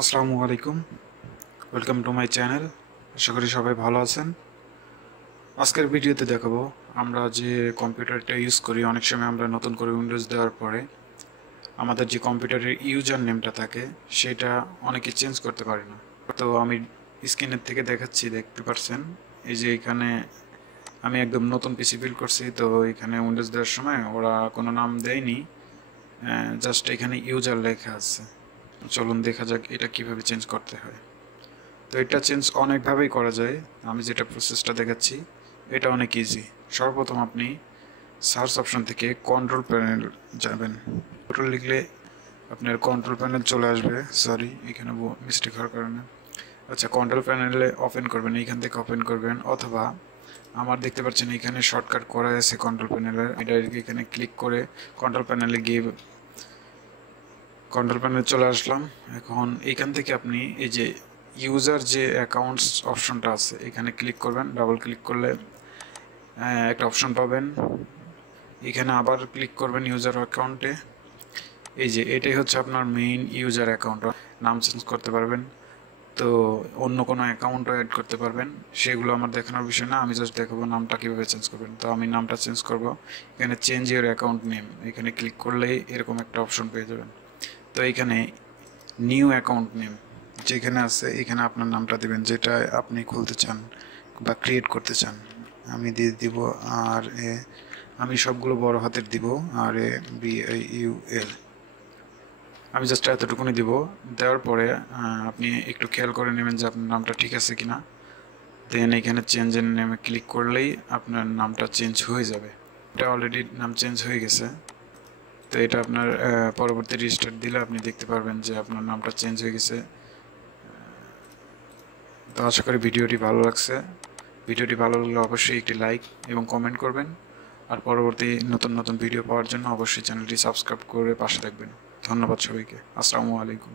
আসসালামু আলাইকুম, welcome to my channel. আশা করি সবাই ভালো আছেন। আজকের ভিডিওতে দেখাবো আমরা যে কম্পিউটারটা ইউজ করি, অনেক সময় আমরা নতুন করে উইন্ডোজ দেওয়ার পরে আমাদের যে কম্পিউটারের ইউজার নেমটা থাকে সেটা অনেকে চেঞ্জ করতে পারে না। তো আমি স্ক্রিনের থেকে দেখাচ্ছি, দেখতে পাচ্ছেন এই যে এখানে আমি একদম নতুন পিসি বিল্ড করছি। তো এখানে উইন্ডোজ দেওয়ার সময় ওরা কোনো নাম দেয়নি, জাস্ট এখানে ইউজার লেখা আছে। চলুন দেখা যাক এটা কিভাবে চেঞ্জ করতে হয়। তো এটা চেঞ্জ অনেকভাবেই করা যায়, আমি যেটা প্রসেসটা দেখাচ্ছি এটা অনেক ইজি। সর্বপ্রথম আপনি সার্চ অপশন থেকে কন্ট্রোল প্যানেল যাবেন। কন্ট্রোল লিখলে আপনার কন্ট্রোল প্যানেল চলে আসবে। সরি, এখানে মিস্টেক হওয়ার কারণে। আচ্ছা, কন্ট্রোল প্যানেলে ওপেন করবেন, এইখান থেকে ওপেন করবেন, অথবা আমার দেখতে পাচ্ছেন এখানে শর্টকাট করা আছে কন্ট্রোল প্যানেলের। এটা এখানে ক্লিক করে কন্ট্রোল প্যানেলে গিয়ে কন্ট্রোল প্যানেলে চলে আসলাম। এখন এইখান থেকে আপনি এই যে ইউজার যে অ্যাকাউন্টস অপশনটা আছে এখানে ক্লিক করবেন। ডাবল ক্লিক করলে একটা অপশন পাবেন, এখানে আবার ক্লিক করবেন ইউজার অ্যাকাউন্টে। এই যে এটাই হচ্ছে আপনার মেইন ইউজার অ্যাকাউন্ট। নাম চেঞ্জ করতে পারবেন, তো অন্য কোনো অ্যাকাউন্টও অ্যাড করতে পারবেন। সেগুলো আমার দেখানোর বিষয় না, আমি জাস্ট দেখাবো নামটা কীভাবে চেঞ্জ করবেন। তো আমি নামটা চেঞ্জ করব, এখানে চেঞ্জ ইউর অ্যাকাউন্ট নেম এখানে ক্লিক করলেই এরকম একটা অপশন পেয়ে যাবেন। তো এইখানে নিউ অ্যাকাউন্ট নেম যেখানে আছে এখানে আপনার নামটা দেবেন যেটা আপনি খুলতে চান বা ক্রিয়েট করতে চান। আমি দিয়ে দিব আর এ, আমি সবগুলো বড় হাতের দিব, আর A B I U L. আমি জাস্ট এতটুকুনি দিব। দেওয়ার পরে আপনি একটু খেয়াল করে নেবেন যে আপনার নামটা ঠিক আছে কিনা। দেন এখানে চেঞ্জের নেমে ক্লিক করলেই আপনার নামটা চেঞ্জ হয়ে যাবে। এটা অলরেডি নাম চেঞ্জ হয়ে গেছে। তো এটা আপনার পরবর্তী রিস্টার্ট দিলে আপনি দেখতে পারবেন যে আপনার নামটা চেঞ্জ হয়ে গেছে। তো আশা করি ভিডিওটি ভালো লাগছে। ভিডিওটি ভালো লাগলে অবশ্যই একটি লাইক এবং কমেন্ট করবেন। আর পরবর্তী নতুন নতুন ভিডিও পাওয়ার জন্য অবশ্যই চ্যানেলটি সাবস্ক্রাইব করে পাশে থাকবেন। ধন্যবাদ সবাইকে। আসসালামু আলাইকুম।